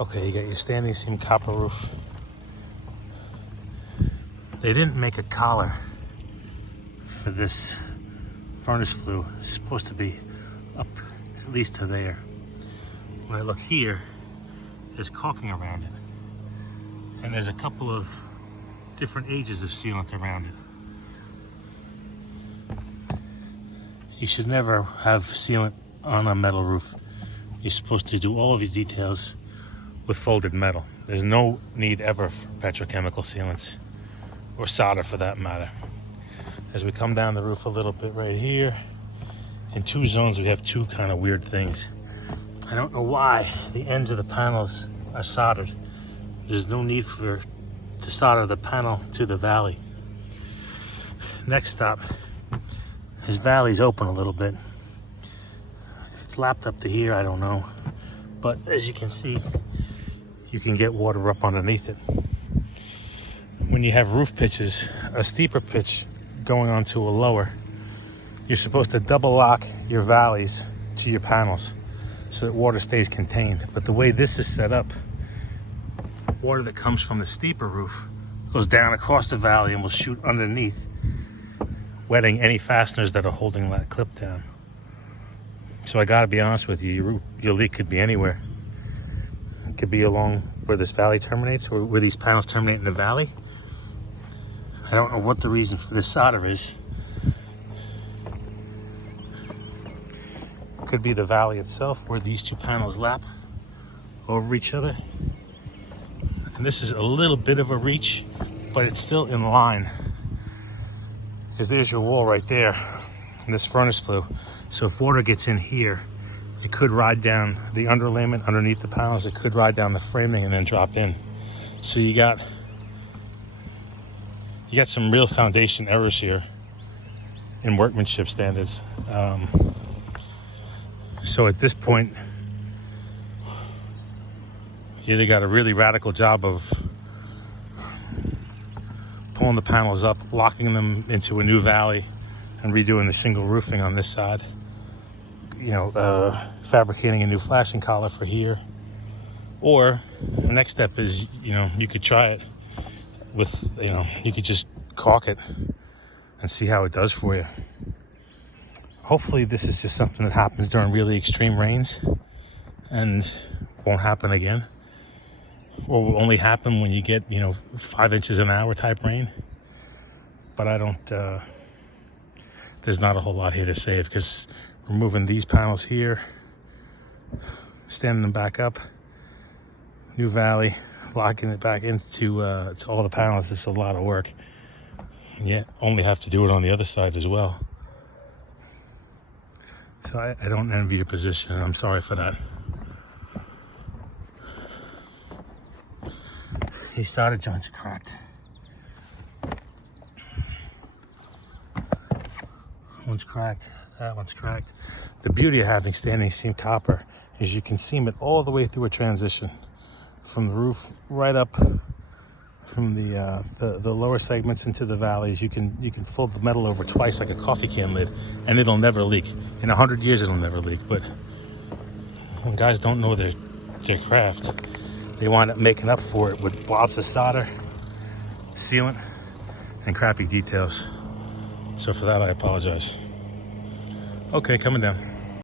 Okay, you got your standing seam copper roof. They didn't make a collar for this furnace flue. It's supposed to be up at least to there. When I look here, there's caulking around it. And there's a couple of different ages of sealant around it. You should never have sealant on a metal roof. You're supposed to do all of your details with folded metal. There's no need ever for petrochemical sealants, or solder for that matter. As we come down the roof a little bit right here, in two zones we have two kind of weird things. I don't know why the ends of the panels are soldered. There's no need to solder the panel to the valley. Next stop, his valley's open a little bit. If it's lapped up to here, I don't know. But as you can see, you can get water up underneath it. When you have roof pitches, a steeper pitch going onto a lower, you're supposed to double lock your valleys to your panels so that water stays contained. But the way this is set up, water that comes from the steeper roof goes down across the valley and will shoot underneath, wetting any fasteners that are holding that clip down. So I gotta be honest with you, your leak could be anywhere. It could be along where this valley terminates, or where these panels terminate in the valley. I don't know what the reason for this solder is. Could be the valley itself, where these two panels lap over each other. And this is a little bit of a reach, but it's still in line, because there's your wall right there, and this furnace flue. So if water gets in here, it could ride down the underlayment underneath the panels. It could ride down the framing and then drop in. So you got some real foundation errors here in workmanship standards. So at this point, you either got a really radical job of pulling the panels up, locking them into a new valley, and redoing the shingle roofing on this side. Fabricating a new flashing collar for here. Or the next step is, you could try it with, you could just caulk it and see how it does for you. Hopefully this is just something that happens during really extreme rains and won't happen again, or will only happen when you get 5 inches an hour type rain. But I don't there's not a whole lot here to save, because removing these panels here, standing them back up, new valley, locking it back into to all the panels, is a lot of work. And yet only have to do it on the other side as well. So I don't envy your position, and I'm sorry for that. These solder joints are cracked. One's cracked, that one's cracked. The beauty of having standing seam copper is you can seam it all the way through a transition, from the roof right up, from the lower segments into the valleys. You can fold the metal over twice like a coffee can lid, and it'll never leak. In 100 years it'll never leak. But when guys don't know their craft, they wind up making up for it with blobs of solder, sealant, and crappy details. So for that I apologize. Okay, coming down.